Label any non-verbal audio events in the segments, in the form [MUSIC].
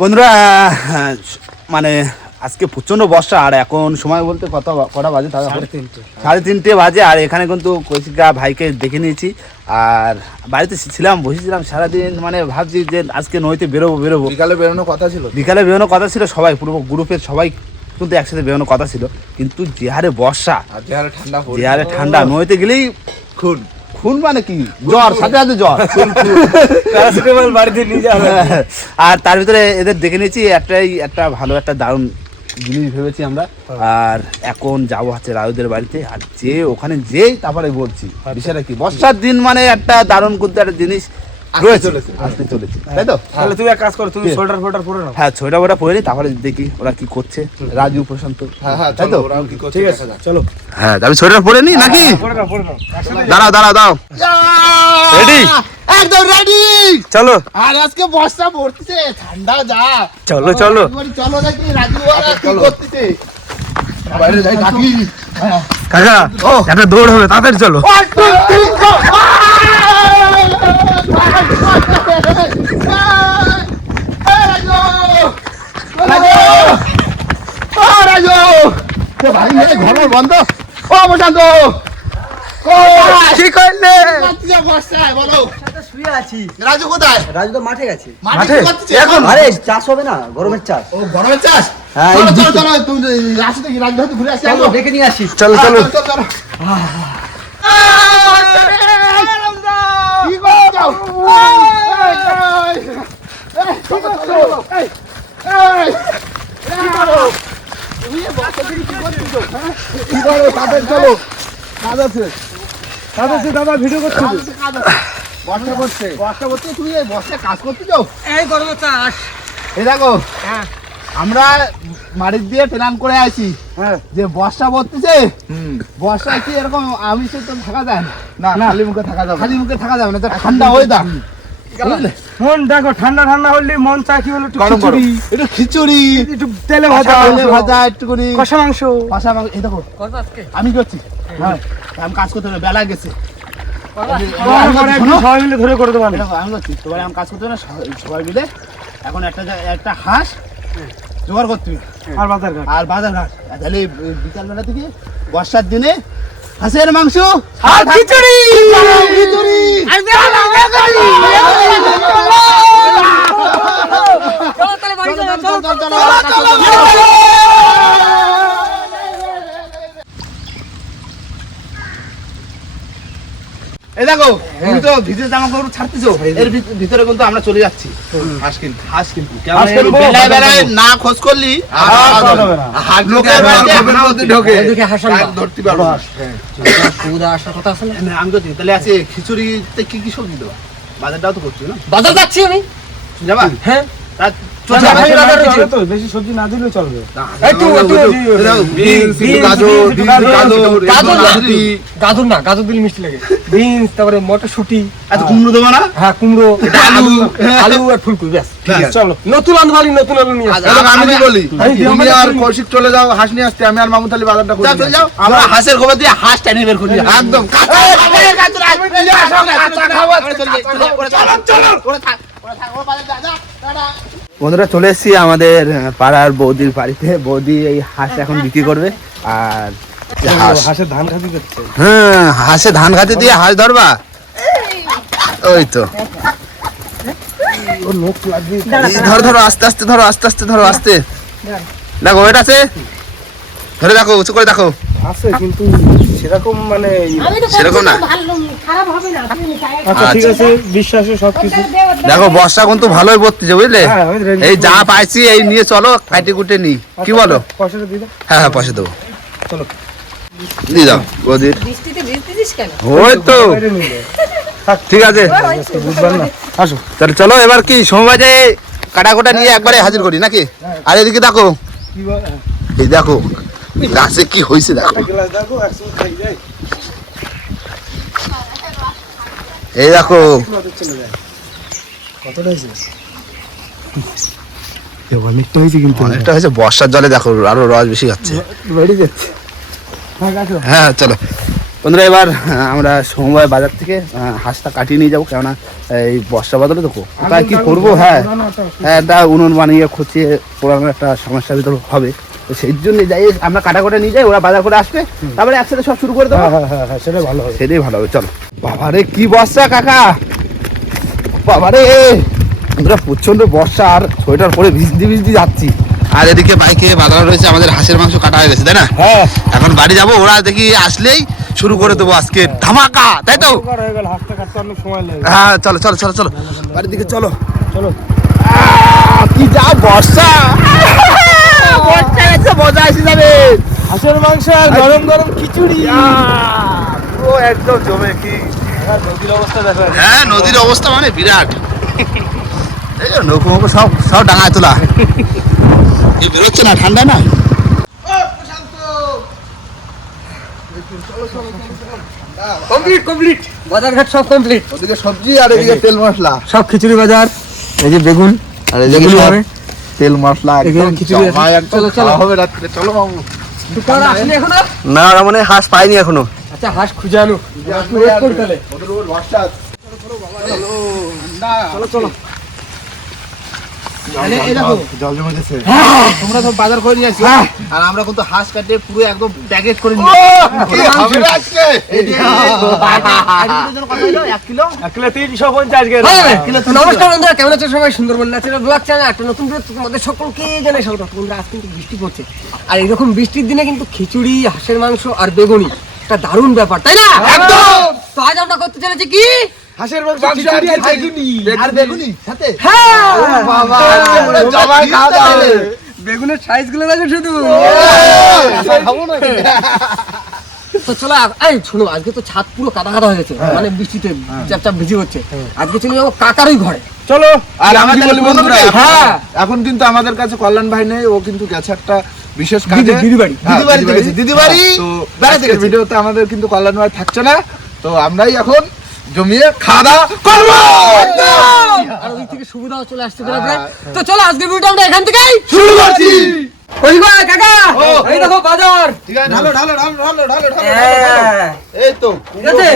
বন্ধুরা মানে আজকে প্রচণ্ড বর্ষা আর এখন সময় বলতে কত কটা বাজে? সাড়ে তিনটে। বাজে আর এখানে কিন্তু কৌশিকা ভাইকে দেখে নিয়েছি। আর বাড়িতে ছিলাম বসেছিলাম সারাদিন মানে ভাবছি যে আজকে নদীতে বেরোবো বেরোবো। বিকালে বেরোনোর কথা ছিল? বিকালে বেরোনোর কথা ছিল সবাই পুরো গ্রুপের সবাই কিন্তু একসাথে বেরোনোর কথা ছিল। কিন্তু যে হারে বর্ষা যে হারে ঠান্ডা যে হারে ঠান্ডা নদীতে গেলেই খুন। খুন মানে কি? জ্বর সাথে সাথে জ্বর। প্যারাসিটামল বাড়িতে নিয়ে যাবে আর তার ভিতরে এদের দেখে নিয়েছি একটাই একটা ভালো একটা দারুণ জিনিস ভেবেছি আমরা। আর এখন যাব হচ্ছে রায়ুদের বাড়িতে। আর যে ওখানে যেই তারপরে বলছি বিষয়টা কি? বর্ষার দিন মানে একটা দারুণ করতে একটা জিনিস। রয়েছে আসতে চলেছে। তাই তো? তাহলে তুমি এক কাজ করো তুমি সোয়েটার ফোল্ডার পরে নাও। হ্যাঁ পরে নি তারপরে দেখি ওরা কি করছে। রাজু প্রশান্ত। হ্যাঁ হ্যাঁ তাই চলো তো ওরাও কি করছে ঠিক আছে চলো। হ্যাঁ আমি ছয়টা পরে নি নাকি? দাঁড়াও দাঁড়াও দাঁড়াও। রেডি একদম রেডি চলো। আর আজকে বর্ষা পড়তেছে ঠান্ডা যা। চলো চলো। এবারে চলো নাকি রাজু ওরা কি করতেছে। বাইরে যাই ডাকি কাকা একটা দৌড় হবে তাড়াতাড়ি চলো। ঘর বন্ধ ও প্রশান্ত কি করলে বলো শুয়ে আছি রাজু কোথায়? রাজু তো মাঠে গেছে। মাঠে এখন? আরে চাষ হবে না গরমের চাষ। ও গরমের চাষ? হ্যাঁ, চলো চলো তুমি রাজু থেকে রাজু ঘুরে আসি চলো ডেকে নিয়ে আসি। চলো চলো চলো দাদা ভিডিও করছ। বর্ষা পড়ছে বর্ষা পড়ছে তুমি এই বর্ষায় কাজ করতেছো এই গরমের চাষ এই দেখো আমরা মাটির দিয়ে প্ল্যান করে আছি যে বর্ষা পড়তেছে বর্ষায় কি এরকম আমি তো থাকা যায় না? না খালি মুখে থাকা যাবে খালি মুখে থাকা যাবে না তো ঠান্ডা ওয়েদার মন দেখো ঠান্ডা ঠান্ডা হলে মন চায় কি বলে একটু খিচুড়ি। একটু খিচুড়ি। একটু তেলে ভাজা ভাজা ভাজা একটুখানি কষা মাংস। কষা মাংস এই দেখো। আমি করছি। হ্যাঁ আমি কাজ করতে হবে বেলা গেছে। করে একটু সবাই মিলে ধরে করে দেবো দেখো, আমি করছি। তোমার আমি কাজ করতে হবে না সবাই- মিলে। এখন একটা একটা হাঁস জোগাড় করতে আর বাজার ঘাট আর বাজার ঘাট তাহলে বিকালবেলা থেকে বর্ষার দিনে হাঁসের মাংস আর খিচুড়ি খিচুড়ি এই দেখো তুমি তো ভিতরে জামা কাপড় ছাড়তেছো। এর ভিতরে কিন্তু আমরা চলে যাচ্ছি। হাঁস কিনতে। হাঁস কিনতে। কেমন হাঁস কিনবো? বেলায় বেলায় না খোঁজ করলি আর আর পাওয়া যাবে পাওয়া না। লোকের বাড়িতে ঢোকে। এদিকে হাসান ধরতে পারব পুরা আসার কথা আছে না? আমি তো তাহলে আছে খিচুড়িতে কি কি সবজি দেবো? বাজারটাও তো করছি না। বাজার যাচ্ছি আমি। যাবা? হ্যাঁ। চল। চলে বেশি সবজি না দিলেও চলবে। একটু একটু বিনস, বিনস, গাজর, বিনস, বিনস, গাজর, গাজর, গাজর না। গাজর দিলে মিষ্টি লাগে। বিনস তারপরে মটরশুটি এত কুমড়ো দেবো না? হ্যাঁ কুমড়ো আলু। আলু আর ফুলকপি ব্যাস। চলো নতুন আলু বালি নতুন আলু নিয়ে। আমি বলি তুমি আর। কৌশিক চলে যাও হাঁস নিয়ে আসতে আমি আর মামুন তালি বাজারটা করে চলে যাও। আমরা হাঁসের খবর দিয়ে হাঁস টেনে বের করি একদম। বন্ধুরা চলে এসেছি আমাদের পাড়ার বৌদির বাড়িতে। বৌদি এই হাঁস এখন বিক্রি করবে। আর যে হাঁসের ধান খাতি করছে। হ্যাঁ হাঁসে ধান খাতে দিয়ে হাঁস ধরবা? ওই তো। ধরো ধরো আস্তে আস্তে ধরো আস্তে আস্তে ধরো আস্তে। দেখো ওইটা আছে? ধরে দেখো উঁচু করে দেখো। আছে কিন্তু সেরকম মানে সেরকম না? ভালো খারাপ হবে না তুমি তাই আচ্ছা ঠিক আছে বিশ্বাসে সবকিছু। দেখো বর্ষা কিন্তু ভালোই পড়তেছে বুঝলে? হ্যাঁ, এই যা পাইছি এই নিয়ে চলো কাটি কুটে নি কি বলো? পয়সাটা দিয়ে হ্যাঁ হ্যাঁ পয়সা দেবো। চলো। দিয়ে দাও ওই তো। ঠিক আছে। আসো। তাহলে চলো এবার কি সময় বাজে কাটা কোটা নিয়ে একবারে হাজির করি নাকি? আর এদিকে দেখো। এই দেখো গাছে কি হয়েছে দেখো। এই দেখো। অনেকটা হয়েছে কিন্তু। অনেকটা হয়েছে বর্ষার জলে দেখো আরও রস বেশি যাচ্ছে বেড়ে যাচ্ছে। হ্যাঁ হ্যাঁ চলো। বন্ধুরা এবার আমরা সমবায় বাজার থেকে হাঁসটা কাটিয়ে নিয়ে যাব। কেননা এই বর্ষা বদলে তো কোথায় কি করব? হ্যাঁ। হ্যাঁ একটা উনুন বানিয়ে খুঁচিয়ে পোড়ানোর একটা সমস্যার ভিতর হবে। সেই জন্য যাই আমরা কাটা করে নিয়ে যাই ওরা বাজার করে আসবে। তারপরে একসাথে সব শুরু করে দেবো। হ্যাঁ হ্যাঁ হ্যাঁ সেটাই ভালো হবে। সেটাই ভালো হবে চলো। বাবারে কি বর্ষা কাকা? বাবারে আমরা প্রচণ্ড বর্ষা আর সোয়েটার পরে ভিজদি ভিজদি যাচ্ছি। আর এদিকে বাইকে বাজার রয়েছে আমাদের হাঁসের মাংস কাটা হয়ে গেছে তাই না? হ্যাঁ। এখন বাড়ি যাব ওরা দেখি আসলেই শুরু করে দেবো আজকে ধামাকা তাই তো? হয়ে হ্যাঁ চলো চলো চলো চলো। বাড়ির দিকে চলো। চলো। কি যা বর্ষা! মজা এসে যাবে। হাঁসের মাংস আর গরম গরম খিচুড়ি। একদম জমে কি। নদীর অবস্থা দেখো হ্যাঁ নদীর অবস্থা মানে বিরাট। এই যে নৌকো সব সব ডাঙায় তোলা। এই বেরোচ্ছে না ঠান্ডা না কমপ্লিট কমপ্লিট। বাজার ঘাট সব কমপ্লিট। ওদিকে সবজি আর এদিকে তেল মশলা। সব খিচুড়ি বাজার এই যে বেগুন আর এদিকে হবে তেল মশলা একদম জমায় একদম চলো, চলো। খাওয়া হবে রাত্রে। চলো মামু। না মানে হাঁস পাইনি এখনও। আচ্ছা হাঁস খুঁজে আনো। একটু wait করি তাহলে। ওদের উপর ভরসা চলো চলো এই- এই দেখো, জল জমে গেছে তোমরা সব বাজার করে নিয়ে আসো। আর আমরা কিন্তু হাঁস কাটে পুরো একদম প্যাকেট করে নিয়ে কি হবে রে আজকে? এক কিলো? এক কিলো তিনশো পঞ্চাশ গ্রাম হ্যাঁ, নমস্কার বন্ধুরা কেমন আছো সবাই? সুন্দরবন ন্যাচারাল ব্লগ চ্যানেল একটা নতুন তোমাদের সকলকে জানাই স্বাগত। বন্ধুরা আজ কিন্তু বৃষ্টি পড়ছে। আর এরকম বৃষ্টির দিনে কিন্তু খিচুড়ি হাঁসের মাংস আর বেগুনি একটা দারুণ ব্যাপার তাই না? একদম। তো আজ আমরা করতে চলেছি কি? হাঁসের মাংস খিচুড়ি আর বেগুনি। আর বেগুনি? সাথে? হ্যাঁ! বাবা পুরো খাওয়া দাওয়া বেগুনের সাইজগুলো দেখো শুধু। খাব না তো চলো এই শোনো আজকে তো ছাদ পুরো কাদা কাদা হয়ে গেছে। মানে বৃষ্টিতে চাপ চাপ ভিজে হচ্ছে। আজকে চলে যাব কাকারই ঘরে। চলো আর আমাদের বন্ধুরা? হ্যাঁ হ্যাঁ। এখন কিন্তু আমাদের কাছে কল্যাণ ভাই নেই ও কিন্তু গেছে একটা বিশেষ কাজে। দিদি- দিদি বাড়ি। হ্যাঁ, দিদি বাড়িতে গেছে, দিদি বাড়ি। তো। ভিডিওতে আমাদের কিন্তু কল্যাণ ভাই থাকছে না। তো আমরাই এখন জমিয়ে খাওয়া দাওয়া করব আর ওদিক থেকে সুবিধাও চলে আসতে পারে তো চলো আজকে ভিডিওটা আমরা এখান থেকেই শুরু করছি। কই গো কাকা! এই দেখো বাজার! ঠিক আছে ঢালো ঢালো ঢালো ঢালো ঢালো ঢালো হ্যাঁ, এই তো ঠিক আছে?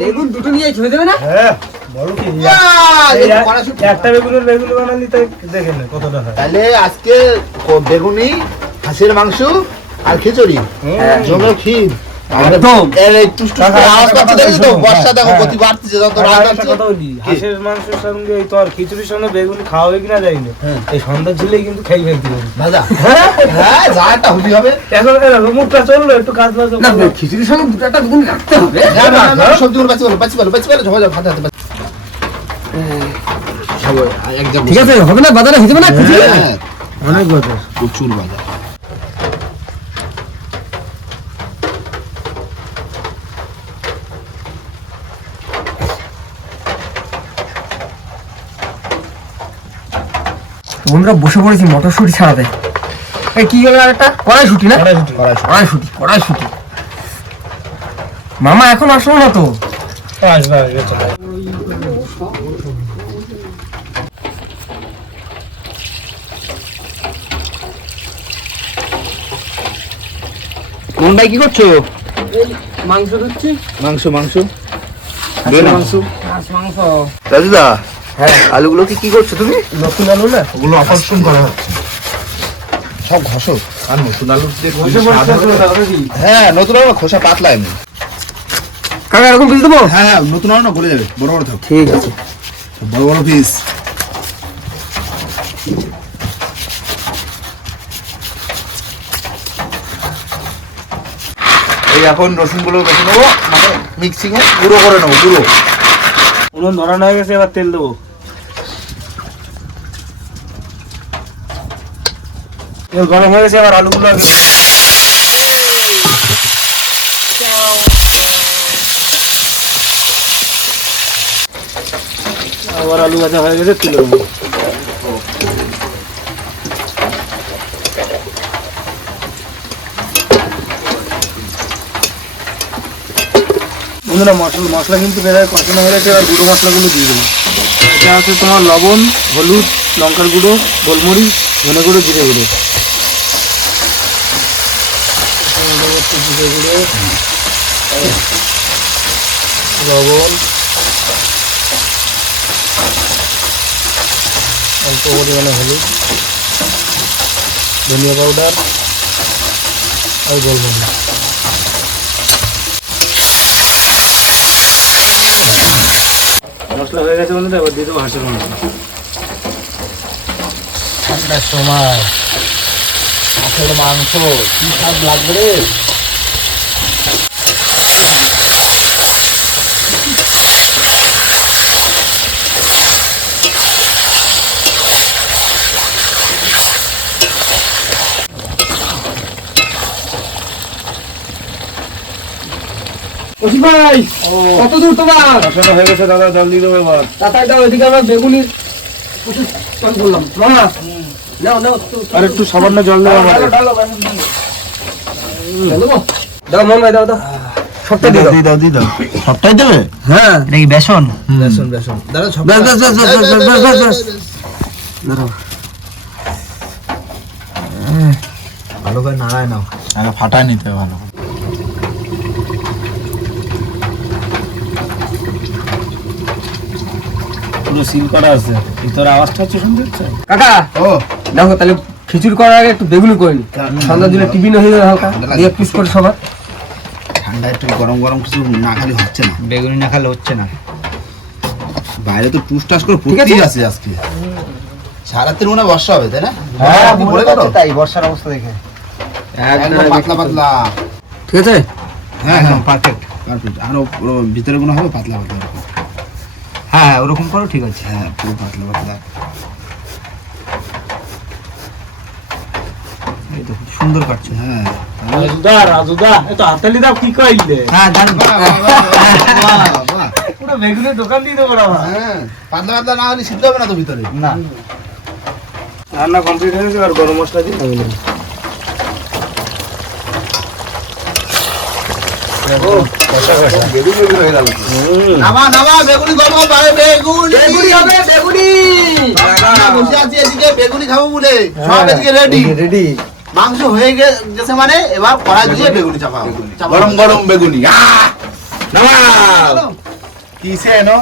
বেগুন দুটো নিয়ে ছুঁয়ে দেবে না? হ্যাঁ বলো কি বাহ, এই এই এক- কড়াশুঁটি। একটা বেগুনের বেগুন বানালি তাই দেখে নে কতটা হয়। তাহলে আজকে বেগুনি হাঁসের মাংস আর খিচুড়ি। জমে ক্ষীর। একদম। আওয়াজ পাচ্ছে তো বর্ষা দেখো হ্যাঁ। গতি বাড়তেছে যত হাঁসের মাংসের সঙ্গে এই তোর খিচুড়ির সঙ্গে বেগুন খাওয়া হবে কিনা জানি না। এই সন্ধ্যা ঝিলেই কিন্তু খাই ফেলতে পারি। ভাজা। হ্যাঁ? যা একটা হবে। এখন মুখটা চলল একটু কাজ বাজ না খিচুড়ির সঙ্গে দুটো বেগুন রাখতে হবে। না, না, না, না, বাঁচি ভালো বাঁচি ভালো বাঁচি ভালো ঝগড়া ভাতে হাতে একদম ঠিক আছে হবে না বাজারে হয়ে না খিচুড়ি? হ্যাঁ, অনেক কথা প্রচুর বাজার। বন্ধুরা বসে পড়েছি মটরশুটি ছাড়াতে। এই কি গেল আর একটা? কড়াইশুটি না? কড়াইশুঁটি। কড়াইশুটি। মামা এখন আসলো না তো? কোন ভাই কি করছ? মাংস দিচ্ছি মাংস মাংস। মাংস। মাংস। রাজুদা হ্যাঁ আলুগুলো কি কি করছ তুমি? নতুন আলু না ওগুলো অপারেশন করা হচ্ছে। সব ঘষো। আর নতুন আলু। হ্যাঁ নতুন আলু খোসা পাতলা এমনি। কাকা এরকম পিস দেবো? হ্যাঁ হ্যাঁ নতুন আলু না গলে যাবে। বড় বড় থাক। ঠিক আছে। বড় বড় পিস এই এখন রসুনগুলো বেছে নেব মানে মিক্সিং এ গুঁড়ো করে নেব গুঁড়ো। উনুন ধরানো হয়ে গেছে এবার তেল দেবো। তেল গরম হয়ে গেছে, এবার আলুগুলো আবার আলু ভাজা হয়ে গেছে, তুলে বন্ধুরা মশলা মশলা কিন্তু বেড়ায় কষানো হয়ে গেছে, এবার গুঁড়ো মশলাগুলো দিয়ে দেবো। এটা আছে তোমার লবণ, হলুদ, লঙ্কার গুঁড়ো, গোলমরিচ, ধনে গুঁড়ো, জিরে গুঁড়ো। লবণ অল্প পরিমাণে হলুদ ধনিয়া পাউডার আর গোলমরিচ। মশলা হয়ে গেছে বন্ধুরা এবার দিয়ে দেবো হাঁসের মাংস ঠান্ডার সময় মাংস কি স্বাদ লাগবে রে সামান্য জল দাও দাও হ্যাঁ। বেসন? বেসন বেসন। সব ভালো করে নাড়ায় নাও। ফাটায় নিতে ভালো পুরো সিল করা আছে। ভিতরে আওয়াজটা হচ্ছে শুনতে হচ্ছে? কাকা ও। দেখো তাহলে খিচুড়ি করার আগে একটু বেগুনি করে নি। সন্ধ্যা দিলে টিফিন হয়ে যাবে হালকা। দিয়ে পিস করে সবার। ঠান্ডা একটু গরম গরম কিছু না খালি হচ্ছে না। বেগুনি না খেলে হচ্ছে না। বাইরে তো টুস টাস করে ঠিক আছে? পড়তেই আছে আজকে। সারাতের মনে হয় বর্ষা হবে তাই না? হ্যাঁ পড়ে গেল? তাই বর্ষার অবস্থা দেখে। একদম পাতলা পাতলা। ঠিক আছে? হ্যাঁ হ্যাঁ। পারফেক্ট পারফেক্ট আরও পুরো ভিতরে কোনো হবে? পাতলা পাতলা। হ্যাঁ ওরকম করো ঠিক আছে। হ্যাঁ পুরো পাতলা পাতলা। সুন্দর কাটছে হ্যাঁ। রাজুদা রাজুদা এ তো হাতালি দাও কি কইলে? হ্যাঁ জানি। বাহ, বাহ, বাহ, বাহ, বাহ। পুরো বেগুনের দোকান দিয়ে দেবো না হ্যাঁ পাতলা পাতলা না হলে সিদ্ধ হবে না তো ভিতরে। না। রান্না কমপ্লিট হয়ে গেছে আর গরম মশলা দিয়ে নামিয়ে নেব কষা কষা বেগুন বেগুন হয়ে গেল নামা নামা বেগুনি গরম হবে বেগুন বেগুনি হবে বেগুনি আমরা বসে আছি এদিকে বেগুনি খাব বলে। সব এদিকে রেডি রেডি মাংস হয়ে গে- গেছে মানে এবার কড়াই দিয়ে বেগুনি চাপা গরম গরম বেগুনি। কিসে এনো?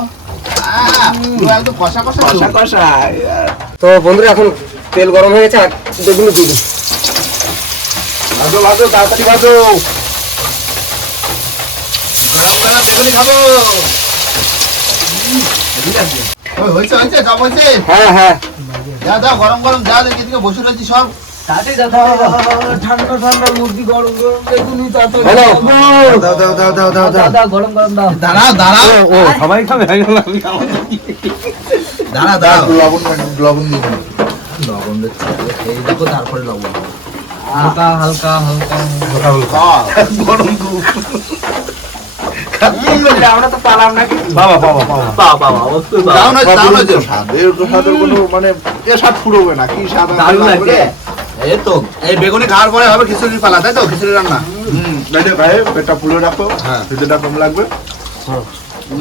একদম কষা কষা কষা কষা তো বন্ধুরা এখন তেল গরম হয়ে গেছে আর বেগুনি দিয়ে ভাজো ভাজো তাড়াতাড়ি ভাজো। এখনই খাব তারপরে লবণ হালকা হালকা হালকা হালকা গরম এই বেগুনি খাওয়ার পরে হবে খিচুড়ির পালা তাই তো? খিচুড়ি রান্না। হুম। এটা পেটটা ফুলে রাখো। কম লাগবে।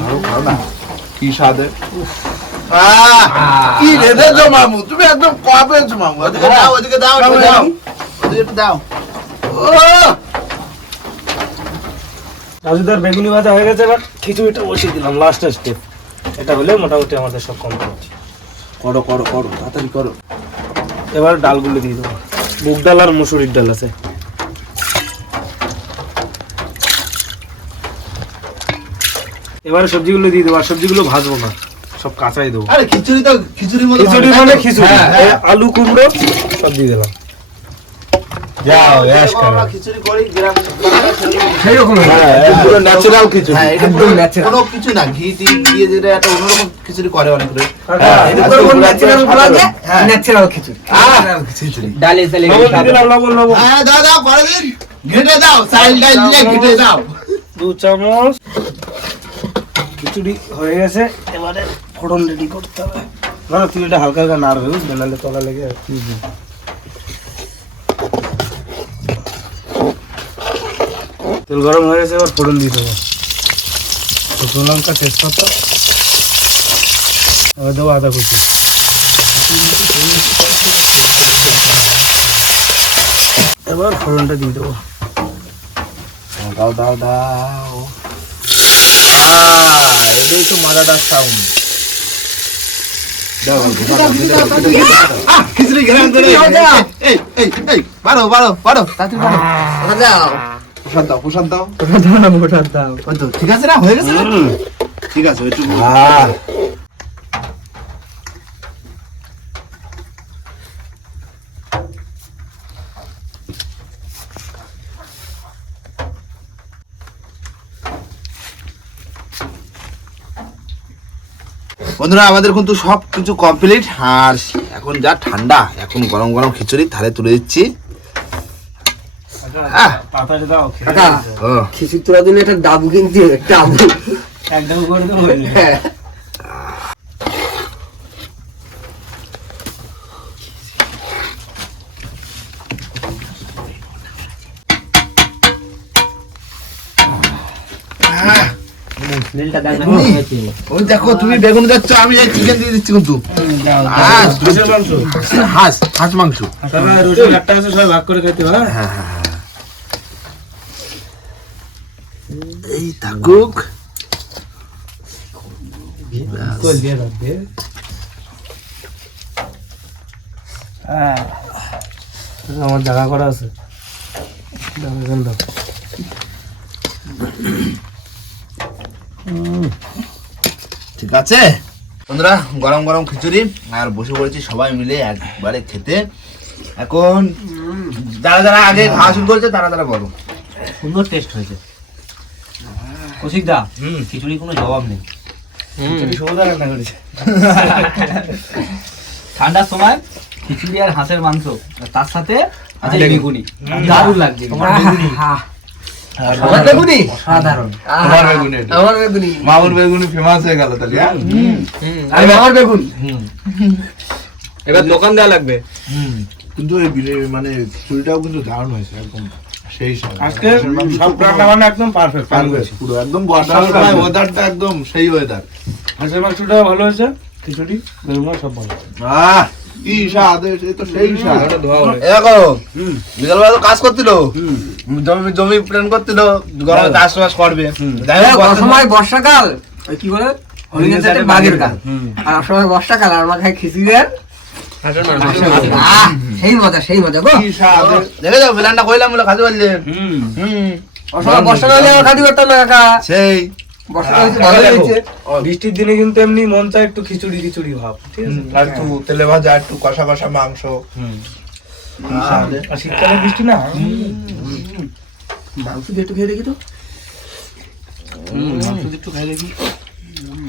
ভালো খাও না। কি স্বাদে? কি রেঁধেছো মামু? তুমি একদম কবেছো মামু। ওদিকে দাও ওদিকে দাও একটু দাও। ওদিকে দাও। ও রাজুদার বেগুনি ভাজা হয়ে গেছে এবার খিচুড়িটা বসিয়ে দিলাম লাস্টের স্টেপ এটা হলে মোটামুটি আমাদের সব কমপ্লিট করো করো করো তাড়াতাড়ি করো। এবার ডালগুলো দিয়ে দেবো। মুগ ডাল আর মুসুরির ডাল আছে। এবারে সবজিগুলো দিয়ে দেবো আর সবজিগুলো ভাজবো না সব কাঁচাই দেবো। আরে খিচুড়ি তো খিচুড়ির মতো খিচুড়ি মানে খিচুড়ি। আলু কুমড়ো সব দিয়ে দিলাম। যাও এরকম আমরা খিচুড়ি করি গ্রাম সেই রকম পুরো ন্যাচারাল কিছু হ্যাঁ এটা পুরো- natural। কোনো কিছু না ঘি টি দিয়ে যেটা একটা অন্যরকম খিচুড়ি করে অনেক করে ন্যাচারাল বলা যায়। ন্যাচারাল খিচুড়ি খিচুড়ি। ডালে তালে লবণ লবণ লবণ। হ্যাঁ দাও দাও করে দিন ঘেটে দাও সাইল ডাইল দিয়ে ঘেটে দাও। দু চামচ। খিচুড়ি হয়ে গেছে এবারে ফোড়ন রেডি করতে হবে। না তুই এটা হালকা হালকা নাড়বে নাহলে তলা লেগে। তেল গরম হয়ে গেছে এবার ফোড়ন দিয়ে দেবো শুকনো লঙ্কা তেজপাতা এবার দেবো আদা কুচি এবার ফোড়নটা দিয়ে দেবো দাও দাও দাও এটাই তো মজাদার সাউন্ড খিচুড়ি করে এই এই এই বাড়ো বাড়ো বাড়ো তাড়াতাড়ি বাড়ো দাও প্রসাদ দাও। প্রসাদ দাও ভোটার দাও। ওই তো ঠিক আছে না? হয়ে গেছে? ঠিক আছে ওইটুকু। বন্ধুরা আমাদের কিন্তু সব কিছু কমপ্লিট আর এখন যা ঠান্ডা এখন গরম গরম খিচুড়ি থালে তুলে দিচ্ছি। আহ, কাকা খিচুড়ি তোলা দিলে একটা ডাবু কিনতে একটা আবু একদম করে তো হ্যাঁ। ওই দেখো তুমি বেগুন যাচ্ছ আমি এই চিকেন দিয়ে দিচ্ছি কিন্তু। হাঁস। হাঁস হাঁস মাংস। একটা সবাই ভাগ করে খাইতে হয় এই দাও দিয়ে আমার জায়গা করা আছে দাও, এখানে দাও। ঠিক আছে? বন্ধুরা গরম গরম খিচুড়ি আর বসে পড়েছি সবাই মিলে একবারে খেতে। এখন যারা যারা আগে খাওয়া শুরু করেছে তারা তারা বলো। সুন্দর টেস্ট হয়েছে। কৌশিক দা খিচুড়ি কোনো জবাব নেই। ঠান্ডার সময় খিচুড়ি আর হাঁসের মাংস আর তার সাথে আছে বেগুনি। দারুণ লাগছে। তোমার বেগুনি? আমার বেগুনি? সাধারণ আমার বেগুনি আমার বেগুনি। মামুর বেগুনি ফেমাস হয়ে গেল তাহলে হ্যাঁ? আমি আমার বেগুন। এবার দোকান দেওয়া লাগবে। কিন্তু এই মানে খিচুড়িটাও কিন্তু দারুণ হয়েছে একদম। সেই স্বাদ। আজকে সব রান্না বান্না একদম পারফেক্ট পুরো একদম ওয়েদারটা একদম সেই ওয়েদার হাঁসের ভালো হয়েছে খিচুড়ি বেগুন সব ভালো। আহ কি স্বাদ হয়েছে তো সেই স্বাদ। দেখো বিকালবেলা তো কাজ করছিল। জমি জমি প্ল্যান করছিল গরমে চাষ বাস করবে। সময় বর্ষাকাল কি বলে? হরিণের বাঘের কাল। আর সময় বর্ষাকাল আর আমার খাই খিচুড়ি সেই মজা সেই মজা গো। দেখে যাও প্ল্যানটা কইলাম বলে খাতে পারলে হুম। অসময় বর্ষাকাল হলে আমার খাতি করতাম না কাকা? সেই। বর্ষাকাল হয়েছে ভালো হয়েছে। বৃষ্টির দিনে কিন্তু এমনি মন চায় একটু খিচুড়ি খিচুড়ি ভাব ঠিক আছে? একটু তেলে ভাজা একটু কষা কষা মাংস। শীতকালে বৃষ্টি না? মাংস দিয়ে একটু খেয়ে দেখি তো। একটু খাই দেখি।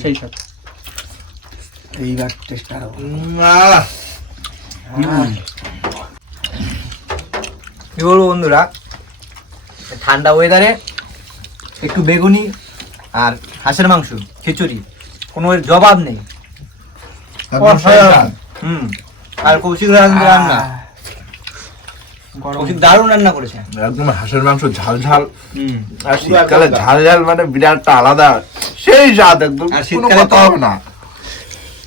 সেই সাথে এইবার টেস্ট আরও কি বলব বন্ধুরা ঠান্ডা ওয়েদারে একটু বেগুনি আর হাঁসের মাংস খিচুড়ি কোনো এর জবাব নেই। হুম আর কৌশিক রান্না? কৌশিক দারুণ রান্না করেছে। একদম হাঁসের মাংস ঝাল ঝাল। হুম। আর শীতকালে ঝাল ঝাল মানে বিরাটটা আলাদা। সেই স্বাদ একদম কোনো শীতকালে কথা হবে না।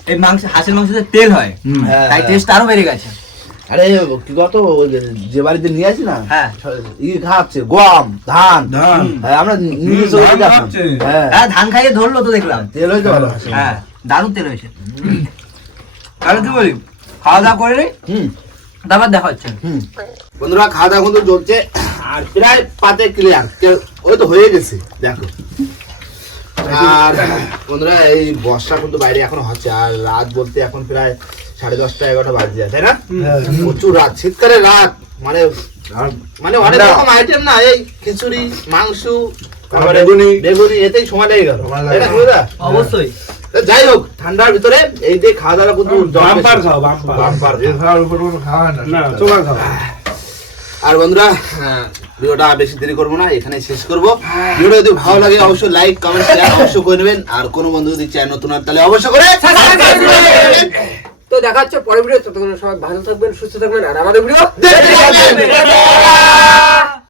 এই মাংস হাঁসের মাংসতে তেল হয়। তাই টেস্ট আরও বেড়ে গেছে। আরে কি কত যে- বাড়িতে নিয়ে আসি না হ্যাঁ। ই খাচ্ছে গম ধান। ধান। হ্যাঁ, আমরা নিয়ে ওই হ্যাঁ। হ্যাঁ ধান খাইয়ে ধরলো তো দেখলাম। তেল হয়েছে ভালো। হ্যাঁ দারুণ তেল হয়েছে। তাহলে কি বলি খাওয়া দাওয়া করে হুম। তারপর দেখা হচ্ছে। বন্ধুরা খাওয়া দাওয়া কিন্তু চলছে। আর প্রায় পাতে ক্লিয়ার ওই তো হয়ে গেছে দেখো। আর [LAUGHS] বন্ধুরা এই বর্ষা কিন্তু বাইরে এখন হচ্ছে আর রাত বলতে এখন প্রায় সাড়ে দশটা এগারোটা বাজে যায় তাই না? প্রচুর রাত শীতকালে রাত মানে মানে অনেক রকম আইটেম না এই খিচুড়ি মাংস তারপরে বেগুনি। বেগুনি এতেই সময় লেগে গেল তাই না অবশ্যই। যাই হোক ঠান্ডার ভিতরে এই যে খাওয়া দাওয়া কিন্তু বাম্পার খাও বাম্পার। বাম্পার খাওয়া। না আর বন্ধুরা ভিডিওটা বেশি দেরি করব না এখানে শেষ করব। ভিডিও যদি ভালো লাগে অবশ্যই লাইক কমেন্ট শেয়ার অবশ্যই করে নেবেন। আর কোনো বন্ধু যদি চায় নতুন আর তাহলে অবশ্যই করে তো দেখা হচ্ছে পরের ভিডিও ততক্ষণ সবাই ভালো থাকবেন সুস্থ থাকবেন আর আমাদের ভিডিও।